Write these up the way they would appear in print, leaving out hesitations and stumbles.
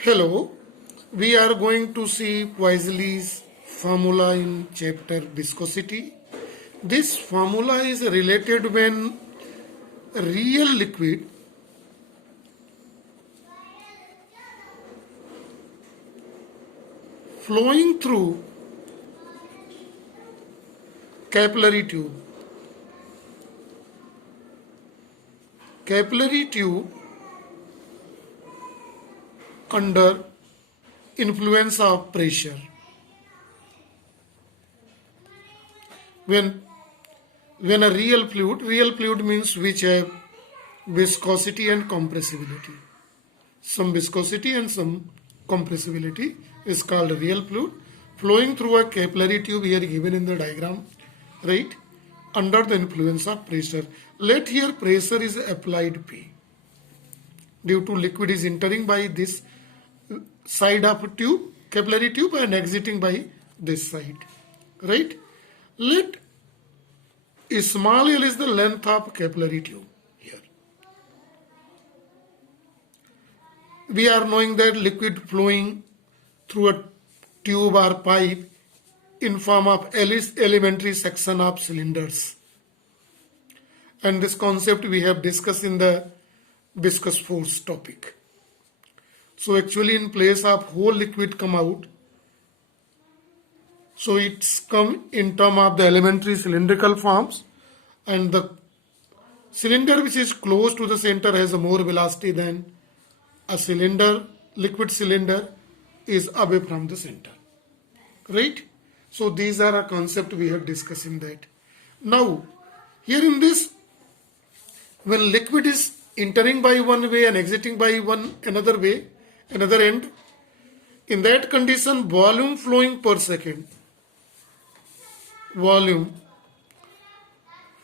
Hello, we are going to see Poiseuille's formula in chapter viscosity. This formula is related when real liquid flowing through capillary tube under influence of pressure. When a real fluid means which have viscosity and compressibility. Some viscosity and some compressibility is called real fluid flowing through a capillary tube here given in the diagram, right? Under the influence of pressure. Let here pressure is applied P due to liquid is entering by this side of tube, capillary tube, and exiting by this side, right? Let small l is the length of capillary tube here. We are knowing that liquid flowing through a tube or pipe in form of elementary section of cylinders. And this concept we have discussed in the viscous force topic. So actually in place of whole liquid come out, so it's come in term of the elementary cylindrical forms, and the cylinder which is close to the center has a more velocity than a cylinder, liquid cylinder is away from the center, right? So these are a concept we have discussed in that. Now here in this, when liquid is entering by one way and exiting by another way, another end, in that condition volume flowing per second, volume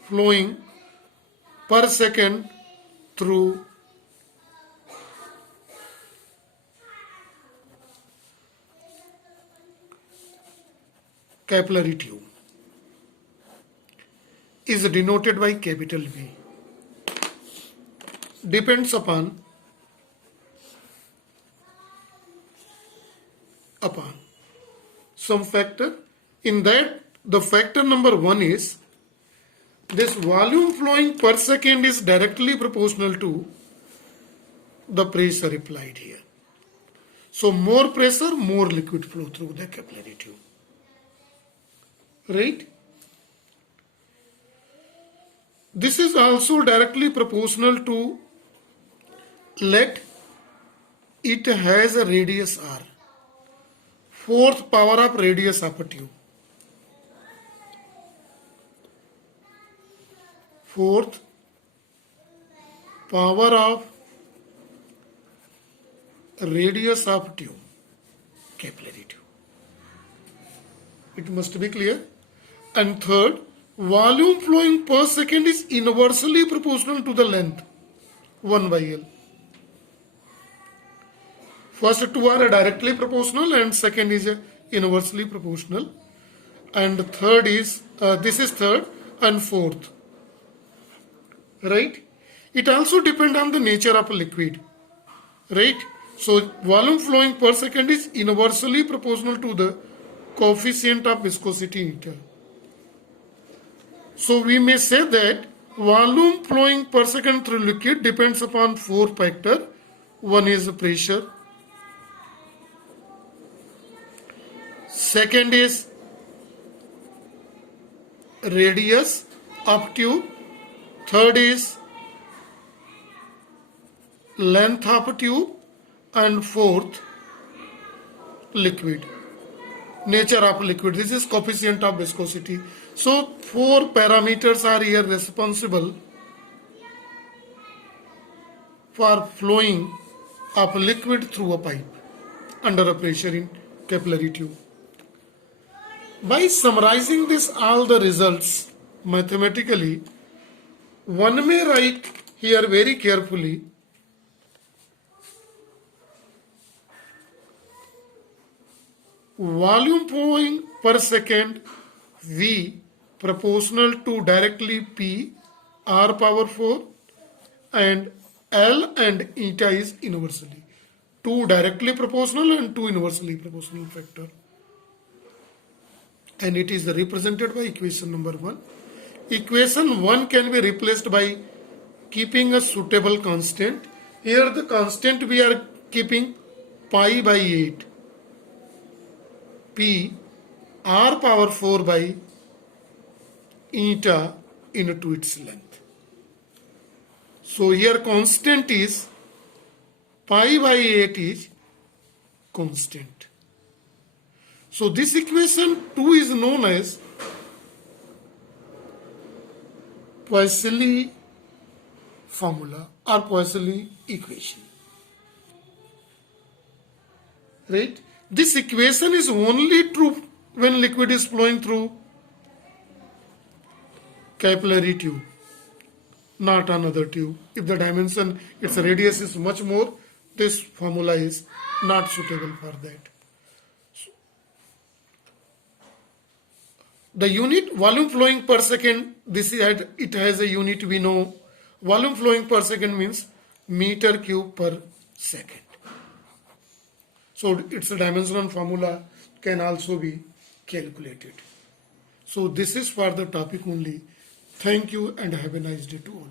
flowing per second through capillary tube is denoted by capital V. Depends upon some factor. In that, the factor number 1 is this volume flowing per second is directly proportional to the pressure applied here. So more pressure, more liquid flow through the capillary tube, right? This is also directly proportional to, let it has a radius r, fourth power of radius of a tube, fourth power of radius of tube, capillary tube. It must be clear. And third, volume flowing per second is inversely proportional to the length, 1 by L. First two are directly proportional and second is inversely proportional. And third is, this is third and fourth, right? It also depends on the nature of a liquid, right? So volume flowing per second is inversely proportional to the coefficient of viscosity eta. So we may say that volume flowing per second through liquid depends upon 4 factors. One is pressure, second is radius of tube, third is length of tube, and fourth liquid, nature of liquid. This is coefficient of viscosity. So 4 parameters are here responsible for flowing of liquid through a pipe under a pressure in capillary tube. By summarizing this all the results mathematically, one may write here very carefully volume flowing per second V proportional to directly P r power 4 and L and eta is inversely. two directly proportional and two inversely proportional factor. And it is represented by equation number 1. Equation 1 can be replaced by keeping a suitable constant. Here the constant we are keeping pi by 8. P r power 4 by eta into its length. So here constant is pi by 8 is constant. So this equation 2 is known as Poiseuille formula or Poiseuille equation. Right? This equation is only true when liquid is flowing through capillary tube, not another tube. If the dimension, its radius is much more, this formula is not suitable for that. The unit volume flowing per second, it has a unit we know. Volume flowing per second means meter cube per second. So its dimensional formula can also be calculated. So this is for the topic only. Thank you and have a nice day to all.